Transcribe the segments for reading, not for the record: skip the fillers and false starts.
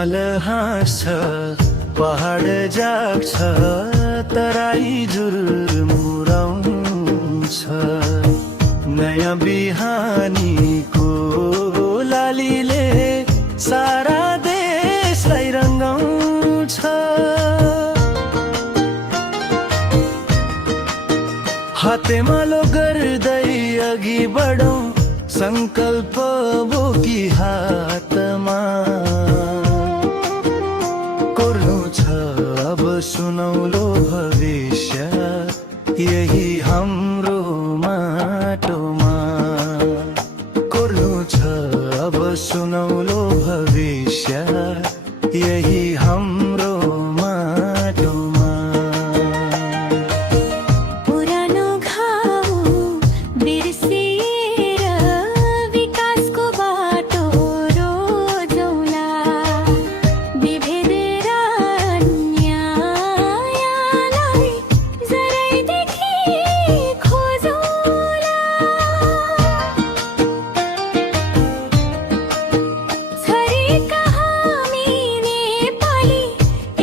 हिमाल हाँस्छ, पहाड जाग्छ, तराई जुर्मुराउँछ। नयाँ बिहानीको लालीले सारा देशलाई रङ्गाउँछ। हातेमालो गर्दै अघि बढौँ, संकल्प बोकी हातमा। कोर्नु छ अब सुनौलो भविष्य, यही हाम्रो माटोमा। कोर्नु छ अब सुनौलो भविष्य, यही हाम्रो माटोमा। पुरानो घाउ बिर्सिएर विकासको बाटो रोजौँला। विभेद र अन्यायलाई जरैदेखि खोजौँला। छरेका हामी नेपाली,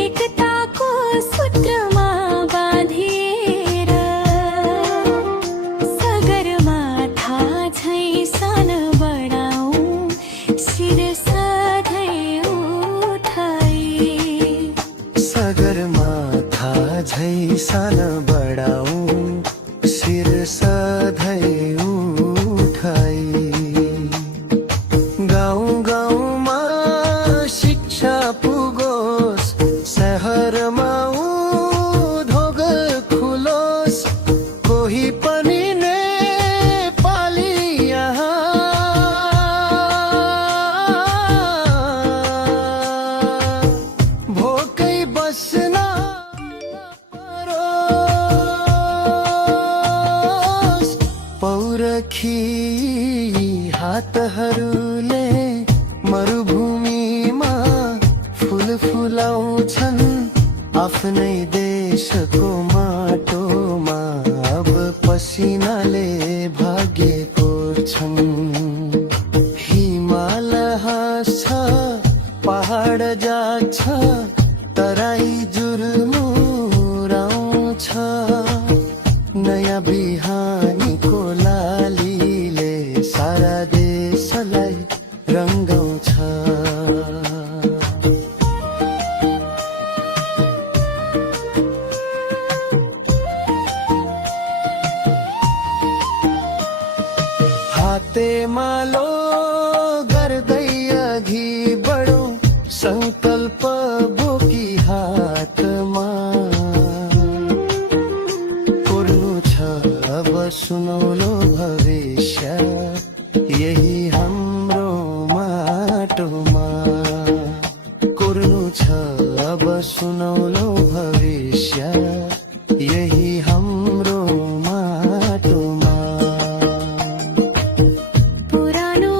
एकताको सूत्रमा बाँधिएर। सगरमाथा झैँ सान बढाउँ, शिर सधैँ उठाई। सगरमाथा झैँ सान बढाउँ, शिर सधैँ उठाई। गाउँ गाउँमा शिक्षा पुगोस्, शहरमा उद्योग खुलोस्। कोही पनि नेपाली यहाँ भोकै बस्न नपरोस्। पौरखी हातहरूले मरुभूमिमा फुल फुलाउँछन्। आफ्नै देशको माटोमा अब पसिनाले भाग्य कोर्छन्। हिमाल हाँस्छ, पहाड जाग्छ, तराई जुर्मुराउँछ। नयाँ बिहानीको लालीले सारा देशलाई रङ्गाउँछ। हातेमालो गर्दै अघि बढौँ, संकल्प बोकी हातमा। कोर्नु छ अब सुनौलो भविष्य, यही हाम्रो माटोमा। कोर्नु छ अब सुनौलो भविष्य, यही हाम्रो माटोमा। पुरानो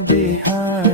बिहान